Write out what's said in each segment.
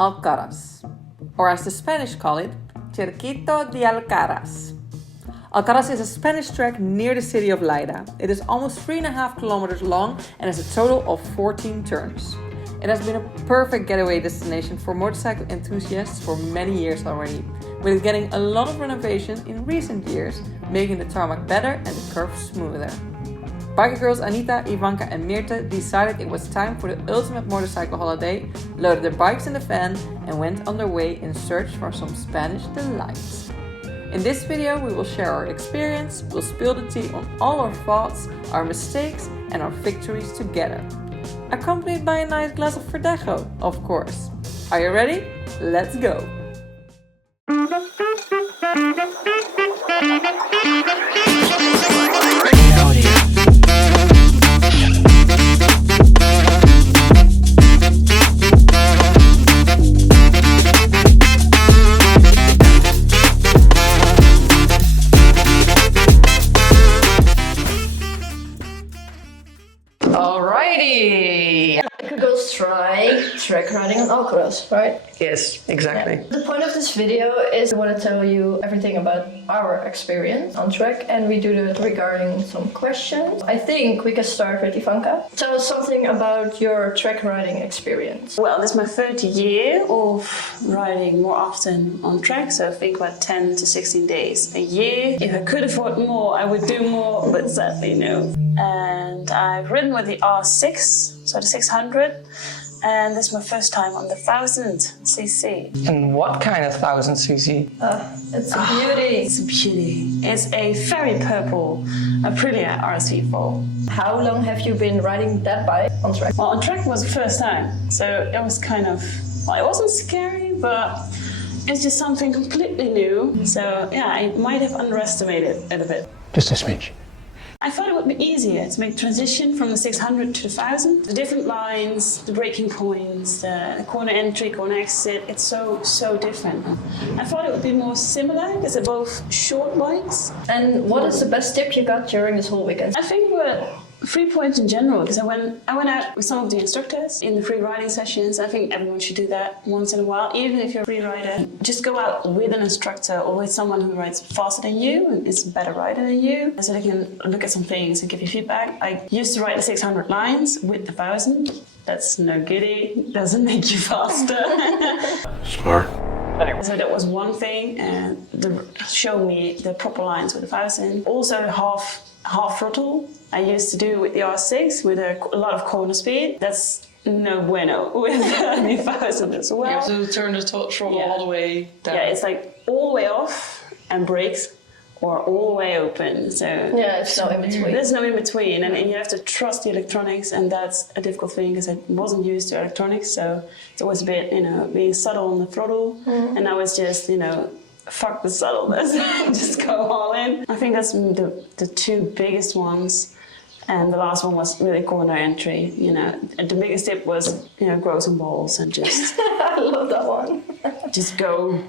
Alcarras, or as the Spanish call it, Circuito de Alcarras. Alcarras is a Spanish track near the city of Lleida. It is almost 3.5 kilometers long and has a total of 14 turns. It has been a perfect getaway destination for motorcycle enthusiasts for many years already, with it getting a lot of renovation in recent years, making the tarmac better and the curves smoother. Biker girls Anita, Yvanka and Myrte decided it was time for the ultimate motorcycle holiday, loaded their bikes in the van and went on their way in search for some Spanish delights. In this video we will share our experience, we'll spill the tea on all our thoughts, our mistakes and our victories together. Accompanied by a nice glass of Verdejo, of course. Are you ready? Let's go! Alrighty! BikerGirlsTry track riding on Alcarras, right? Yes, exactly. Yeah. The point of this video is I want to tell you everything about our experience on track, and we do that regarding some questions. I think we can start with Yvanka. Tell us something about your track riding experience. Well, this is my third year of riding more often on track, so I think about 10 to 16 days a year. If I could afford more, I would do more, but sadly no. And I've ridden with the R6, so the 600, and this is my first time on the 1000cc. And what kind of 1000cc? It's a beauty. It's a beauty. It's a very purple Aprilia RS4. How long have you been riding that bike on track? Well, on track was the first time, so it was kind of, well, it wasn't scary, but it's just something completely new. So yeah, I might have underestimated it a bit. Just a smidge. I thought it would be easier to make the transition from the 600 to the 1000. The different lines, the braking points, the corner entry, corner exit, it's so different. I thought it would be more similar because they're both short bikes. And what is the best tip you got during this whole weekend? I think we're 3 points in general, because I went out with some of the instructors in the free riding sessions. I think everyone should do that once in a while, even if you're a free rider. Just go out with an instructor or with someone who rides faster than you and is a better rider than you, so they can look at some things and give you feedback. I used to ride the 600 lines with the 1000. That's no goodie, doesn't make you faster. Smart. So that was one thing, and show me the proper lines with the 1000. Also half throttle. I used to do with the R6 with a lot of corner speed. That's no bueno with the 1000 as well. You have to turn the throttle all the way down. Yeah, it's like all the way off and brakes, or all the way open. So yeah, it's no in between. There's no in between, and you have to trust the electronics, and that's a difficult thing because I wasn't used to electronics, so it was a bit, being subtle on the throttle, and I was just, fuck the subtleness, just go all in. I think that's the two biggest ones. And the last one was really corner entry, And the biggest tip was, grow some balls and just... I love that one. just go.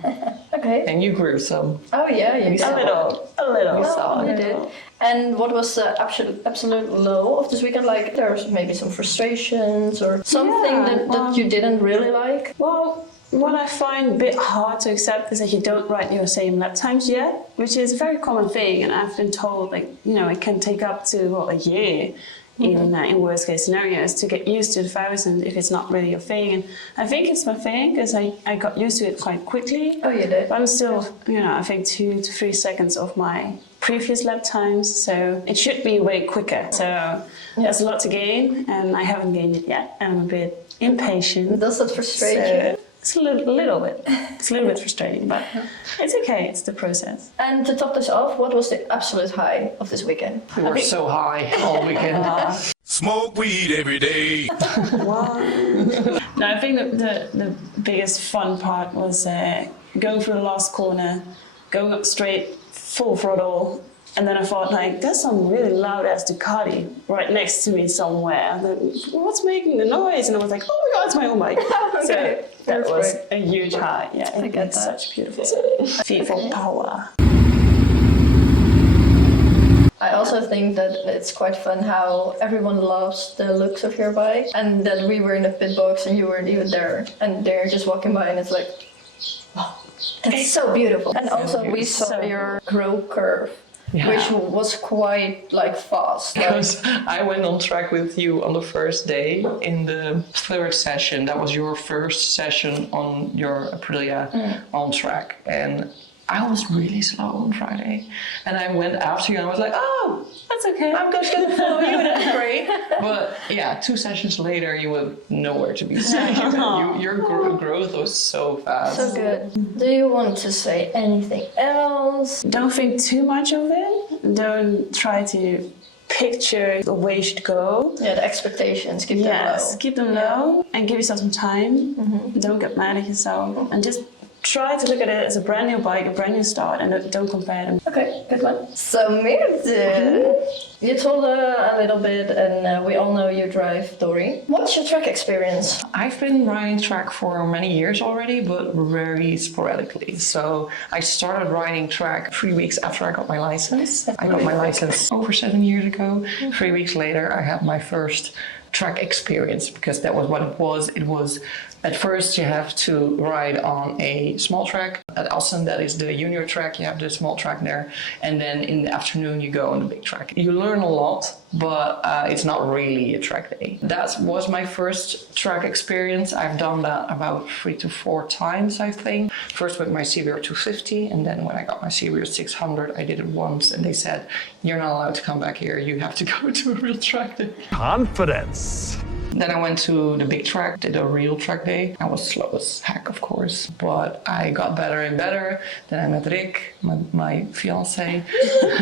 Okay. And you grew some. Oh yeah, you A little. You saw it. Did. And what was the absolute low of this weekend? Like, there was maybe some frustrations or something that you didn't really like? Well, what I find a bit hard to accept is that you don't ride your same lap times yet, which is a very common thing, and I've been told, it can take up to a year, even in worst case scenarios, to get used to the 1000 if it's not really your thing. And I think it's my thing because I got used to it quite quickly. Oh, you did? But I'm still, I think 2 to 3 seconds of my previous lap times, so it should be way quicker. So there's a lot to gain, and I haven't gained it yet, and I'm a bit impatient. Does that frustrate you? It's a little bit. It's a little bit frustrating, but it's okay. It's the process. And to top this off, what was the absolute high of this weekend? We were so high all weekend. Smoke weed every day. No, I think the biggest fun part was going through the last corner, going up straight, full throttle. And then I thought, there's some really loud-ass Ducati right next to me somewhere. And then, what's making the noise? And I was like, oh my God, it's my own bike. Okay. So that was a huge high. Yeah, I get it's that. such beautiful city. Feet for power. I also think that it's quite fun how everyone loves the looks of your bike, and that we were in the pit box and you weren't even there, and they're just walking by and it's like, wow, that's so beautiful. And also we saw your grow curve, which was quite like fast. Because I went on track with you on the first day in the third session. That was your first session on your Aprilia on track. And I was really slow on Friday. And I went after you and I was like, oh, that's okay. I'm just going to follow you. That's great. But yeah, 2 sessions later, you were nowhere to be seen. Your growth was so fast. So good. Do you want to say anything else? Don't think too much of it. Don't try to picture the way you should go. Yeah, the expectations, keep them low. Keep them low and give yourself some time. Don't get mad at yourself and just try to look at it as a brand new bike, a brand new start, and don't compare them. Okay, good one. So Myrte, you told a little bit, and we all know you drive Dory. What's your track experience? I've been riding track for many years already, but very sporadically. So I started riding track 3 weeks after I got my license. I got my license over 7 years ago. 3 weeks later, I had my first track experience, because that was what it was. It was, at first you have to ride on a small track. At Assen, that is the junior track, you have the small track there. And then in the afternoon you go on the big track. You learn a lot, but it's not really a track day. That was my first track experience. I've done that about 3 to 4 times, I think. First with my CBR 250, and then when I got my CBR 600, I did it once, and they said, you're not allowed to come back here, you have to go to a real track day. Confidence. Then I went to the big track, did a real track day. I was slow as heck, of course, but I got better and better. Then I met Rick, my fiancé.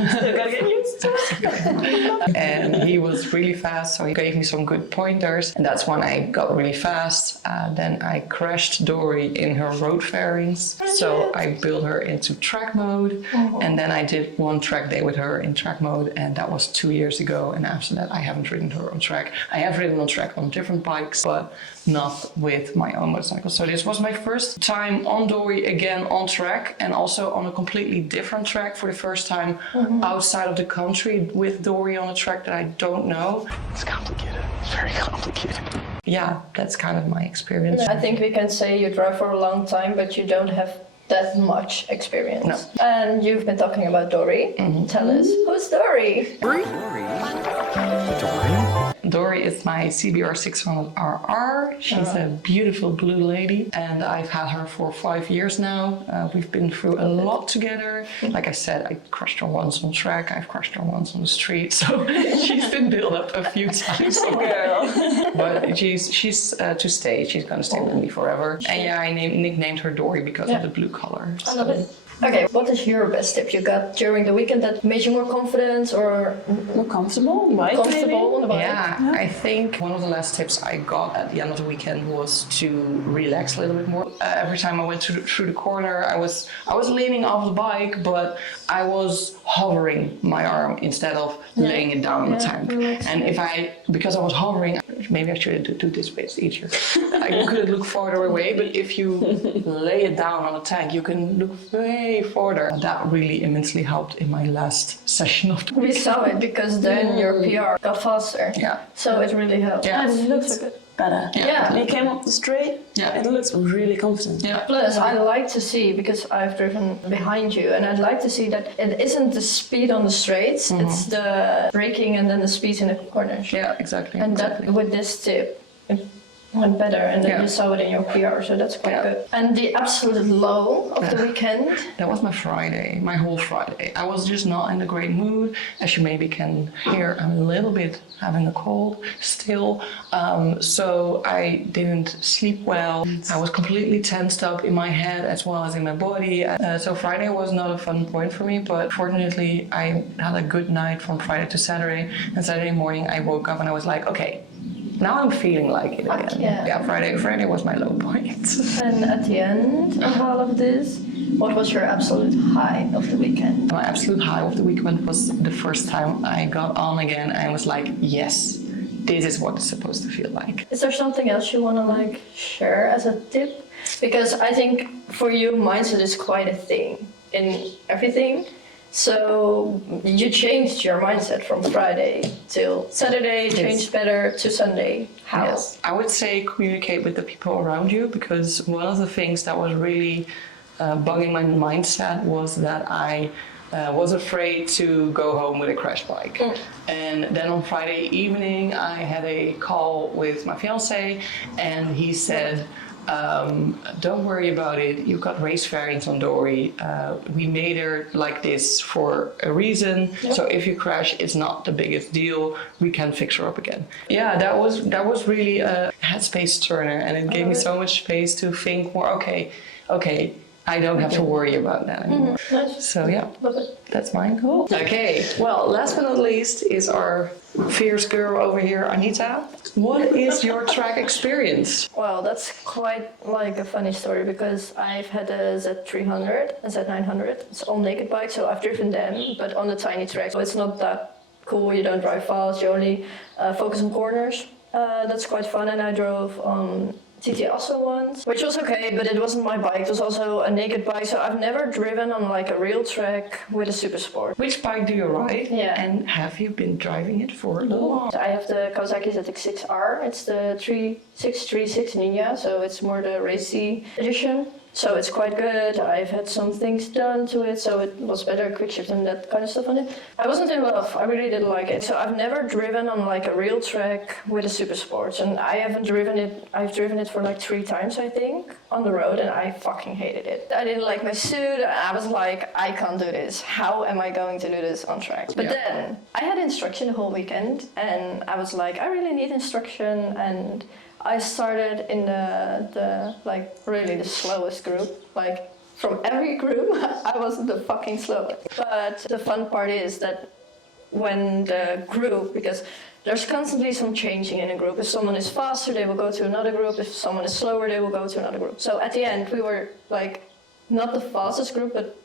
Still gotta get used to it. And he was really fast, so he gave me some good pointers. And that's when I got really fast. Then I crashed Dory in her road fairings. So I built her into track mode. And then I did 1 track day with her in track mode. And that was 2 years ago. And after that, I haven't ridden her on track. I have ridden on track on different bikes, but not with my own motorcycle. So this was my first time on Dory again on track, and also on a completely different track for the first time outside of the country with Dory on a track that I don't know. It's complicated. It's very complicated. Yeah, that's kind of my experience. I think we can say you drive for a long time, but you don't have that much experience. No. And you've been talking about Dory. Tell us, who's Dory? Dory is my CBR 600RR. She's a beautiful blue lady, and I've had her for 5 years now. We've been through a lot together. Like I said, I crushed her once on track, I've crushed her once on the street, so she's been built up a few times. But she's to stay. She's gonna stay with me forever. And yeah, I nicknamed her Dory because of the blue color. I love it. Okay, what is your best tip you got during the weekend that made you more confident or More comfortable, right? comfortable on the bike? Yeah, I think one of the last tips I got at the end of the weekend was to relax a little bit more. Every time I went through the corner, I was leaning off the bike, but I was hovering my arm instead of laying it down on the tank. And because I was hovering, maybe I should do this way, it's easier. I couldn't look farther away, but if you lay it down on the tank, you can look way farther. That really immensely helped in my last session of the We saw it because then your PR got faster. Yeah. So it really helped. Yeah. And it looks better. Yeah. When you came up the straight, it looks really confident. Yeah. Plus, I like to see, because I've driven behind you, and I'd like to see that it isn't the speed on the straights, it's the braking and then the speed in the corners. Yeah, exactly. And exactly. that with this tip, it went better, and then you saw it in your PR, so that's quite good. And the absolute low of the weekend? That was my Friday, my whole Friday. I was just not in a great mood. As you maybe can hear, I'm a little bit having a cold still. So I didn't sleep well. I was completely tensed up in my head as well as in my body. So Friday was not a fun point for me, but fortunately I had a good night from Friday to Saturday. And Saturday morning I woke up and I was like, okay, now I'm feeling like it again. Yeah, Friday was my low point. And at the end of all of this, what was your absolute high of the weekend? My absolute high of the weekend was the first time I got on again and I was like, yes, this is what it's supposed to feel like. Is there something else you want to share as a tip? Because I think for you, mindset is quite a thing in everything. So you changed your mindset from Friday till Saturday, changed better to Sunday. How? Yes, I would say communicate with the people around you, because one of the things that was really bugging my mindset was that I was afraid to go home with a crash bike. And then on Friday evening, I had a call with my fiance, and he said, don't worry about it. You've got race variants on Dory. We made her like this for a reason. So if you crash, it's not the biggest deal. We can fix her up again. Yeah, that was really a headspace turner, and it gave me so much space to think more. Okay, I don't have to worry about that anymore. So yeah, that's mine. Cool. Okay. Well, last but not least is our fierce girl over here, Anita. What is your track experience? Well, that's quite like a funny story, because I've had a Z300, a Z900. It's all naked bike, so I've driven them, but on the tiny track. So it's not that cool. You don't drive fast. You only focus on corners. That's quite fun. And I drove on TT also once, which was okay, but it wasn't my bike. It was also a naked bike, so I've never driven on like a real track with a super sport. Which bike do you ride? Yeah. And have you been driving it for a little while? I have the Kawasaki ZX6R. It's the 3636 Ninja, so it's more the racy edition. So it's quite good. I've had some things done to it, so it was better, quick shift and that kind of stuff on it. I wasn't in love. I really didn't like it. So I've never driven on like a real track with a super sports, and I haven't driven it. I've driven it for like 3 times, I think, on the road, and I fucking hated it. I didn't like my suit. I was like, I can't do this. How am I going to do this on track? But then I had instruction the whole weekend, and I was like, I really need instruction, and I started in the like really the slowest group. Like from every group, I was the fucking slowest. But the fun part is that when the group, because there's constantly some changing in a group. If someone is faster, they will go to another group. If someone is slower, they will go to another group. So at the end, we were like not the fastest group, but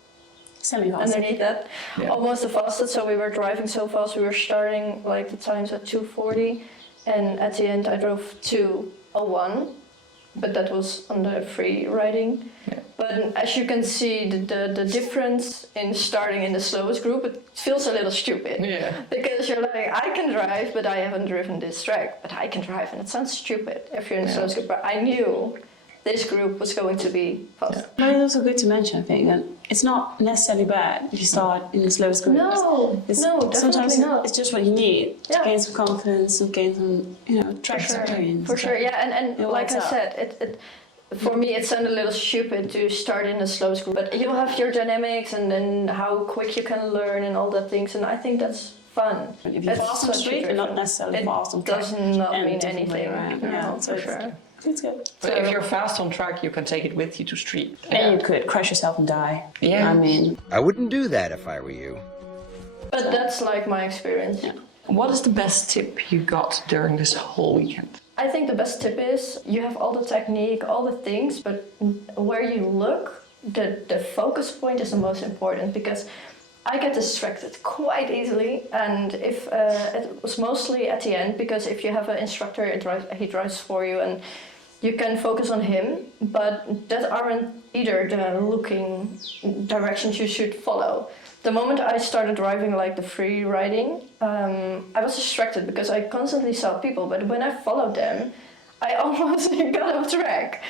underneath that, almost the fastest. So we were driving so fast. We were starting like the times at 2:40. And at the end I drove 2:01, but that was on the free riding. Yeah. But as you can see, the difference in starting in the slowest group, it feels a little stupid. Yeah. Because you're like, I can drive, but I haven't driven this track. But I can drive, and it sounds stupid if you're in the slowest group. But I knew this group was going to be fast. Yeah. But it's also good to mention, I think, that it's not necessarily bad if you start in the slowest group. No, definitely sometimes not. It's just what you need to gain some confidence, to gain some, track experience. For sure, yeah. And like I said, it for me it sounded a little stupid to start in the slowest group, but you have your dynamics and then how quick you can learn and all that things, and I think that's fun. If you're fast on street, you're not necessarily fast on track. It does not mean anything. Yeah, for sure. It's good. But if you're fast on track, you can take it with you to street. And you could crash yourself and die. Yeah. I wouldn't do that if I were you. But that's like my experience. Yeah. What is the best tip you got during this whole weekend? I think the best tip is you have all the technique, all the things, but where you look, the focus point is the most important, because I get distracted quite easily, and if it was mostly at the end, because if you have an instructor, he drives for you, and you can focus on him, but that aren't either the looking directions you should follow. The moment I started driving like the free riding, I was distracted because I constantly saw people, but when I followed them, I almost got off track.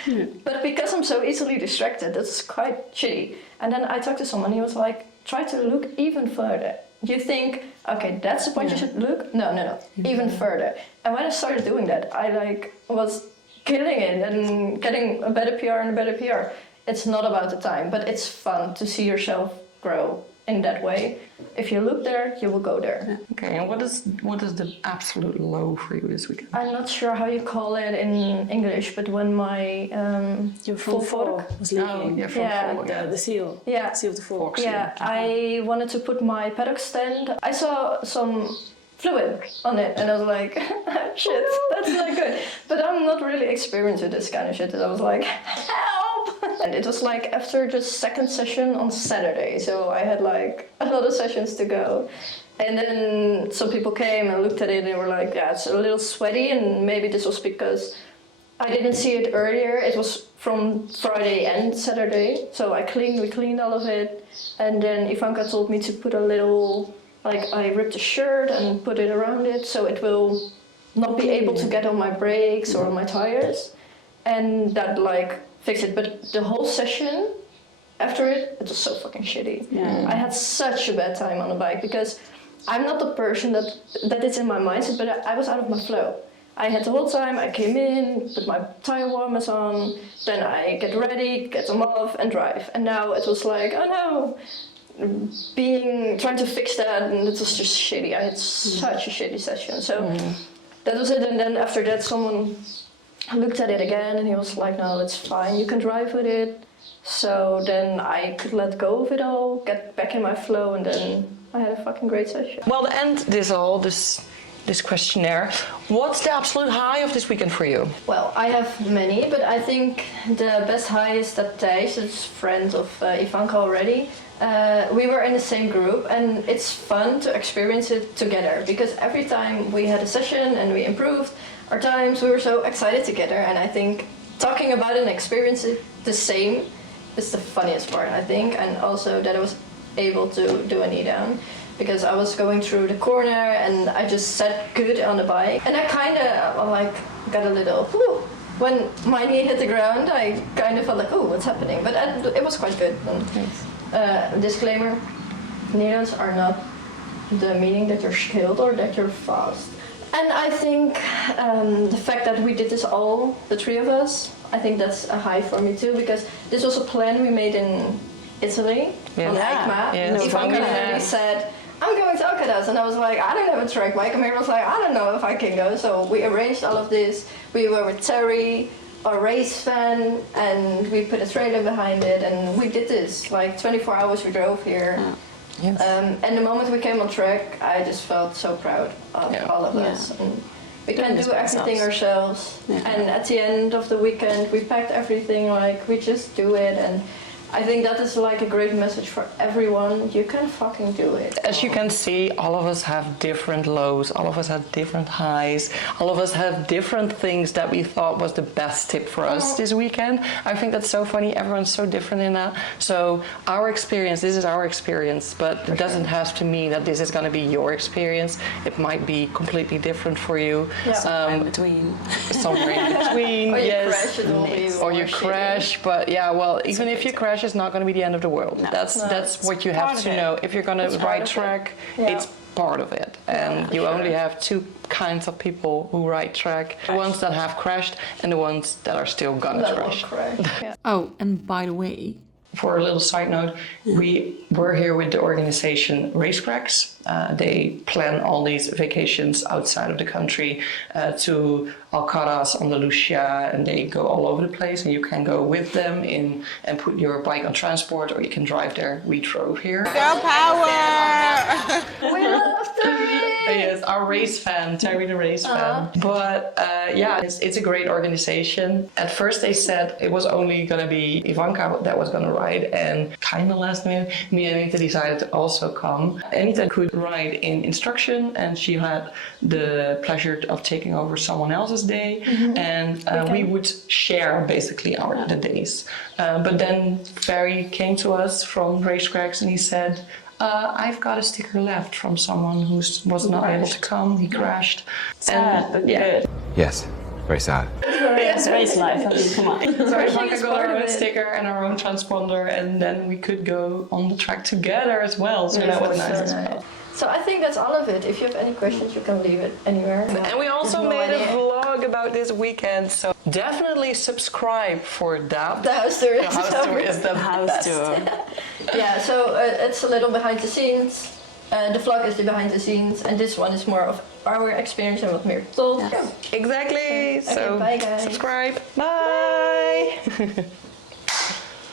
But because I'm so easily distracted, that's quite shitty. And then I talked to someone, he was like, try to look even further. You think, okay, that's the point you should look? No, even further. And when I started doing that, I was killing it and getting a better PR and a better PR. It's not about the time, but it's fun to see yourself grow in that way. If you look there, you will go there. Okay, and what is the absolute low for you this weekend? I'm not sure how you call it in English, but when my your full fork was leaking. The seal. Yeah. The seal of the fork. Yeah, I wanted to put my paddock stand. I saw some fluid on it, and I was like, shit, that's not good. But I'm not really experienced with this kind of shit. And I was like, help! And it was like after the second session on Saturday, so I had like a lot of sessions to go. And then some people came and looked at it and were like, yeah, it's a little sweaty, and maybe this was because I didn't see it earlier. It was from Friday and Saturday. So we cleaned all of it. And then Yvanka told me to put a little, like I ripped a shirt and put it around it so it will not be able to get on my brakes or on my tires. And that like fixed it. But the whole session after it was so fucking shitty. Yeah. I had such a bad time on the bike because I'm not the person that is in my mindset, but I was out of my flow. I had the whole time, I came in, put my tire warmers on, then I get ready, get them off and drive. And now it was like, oh no, trying to fix that, and it was just shitty. I had such a shitty session. So that was it. And then after that someone looked at it again and he was like, no, it's fine, you can drive with it. So then I could let go of it all, get back in my flow, and then I had a fucking great session. Well, to end this questionnaire, what's the absolute high of this weekend for you? Well, I have many, but I think the best high is that Thijs is friend of Yvanka already. We were in the same group, and it's fun to experience it together because every time we had a session and we improved our times, we were so excited together. And I think talking about and experiencing it the same is the funniest part, I think, and also that I was able to do a knee down because I was going through the corner and I just sat good on the bike, and I kind of like got a little whoo. When my knee hit the ground, I kind of felt like, oh, what's happening? But it was quite good. And, disclaimer, knee downs are not the meaning that you're skilled or that you're fast. And I think the fact that we did this all, the three of us, I think that's a high for me too, because this was a plan we made in Italy on EICMA. Yvanka already said, I'm going to Alcarras, and I was like, I don't have a track bike. And Myrte was like, I don't know if I can go. So we arranged all of this. We were with Terry, our race fan, and we put a trailer behind it, and we did this. Like 24 hours we drove here. Yeah. Yes. And the moment we came on track, I just felt so proud of all of us. And we can do everything ourselves. Yeah. And at the end of the weekend, we packed everything, like we just do it. And I think that is like a great message for everyone. You can fucking do it. As you can see, all of us have different lows, all of us have different highs, all of us have different things that we thought was the best tip for us this weekend. I think that's so funny, everyone's so different in that. So our experience, this is our experience, but it doesn't have to mean that this is going to be your experience. It might be completely different for you. Yeah. Somewhere in between. Somewhere in between, or you yes. Crash, it will be or you crash, but yeah, well, even if you crash, it's not going to be the end of the world. No, that's what you have to know. If you're going to ride track, it's part of it. And you only have two kinds of people who ride track. The ones that have crashed and the ones that are still gonna crash. Oh, and by the way, for a little side note, we were here with the organization Racecracks. They plan all these vacations outside of the country to Alcarras on the Lucia, and they go all over the place, and you can go with them and put your bike on transport, or you can drive there. We drove here. Girl power! We love Terry! Yes, our race fan, Terry the race fan. But it's a great organization. At first they said it was only going to be Yvanka that was going to ride, and kind of last minute, me and Anita decided to also come. Anita could ride in instruction, and she had the pleasure of taking over someone else's day, and we would share basically the days. But then Barry came to us from Racecracks, and he said, I've got a sticker left from someone who was not able to come. He crashed. Sad, but good. Yes, very sad. It's race life. I mean, come on. So Yvanka got our own sticker and our own transponder, and then we could go on the track together as well. So that was nice as well. So I think that's all of it. If you have any questions, you can leave it anywhere. And we also made a vlog about this weekend, so definitely subscribe for that. The house tour. The house tour is the house tour. Yeah, so it's a little behind the scenes. The vlog is the behind the scenes, and this one is more of our experience and what Myrte told. Exactly. Okay, so bye guys. subscribe. Bye.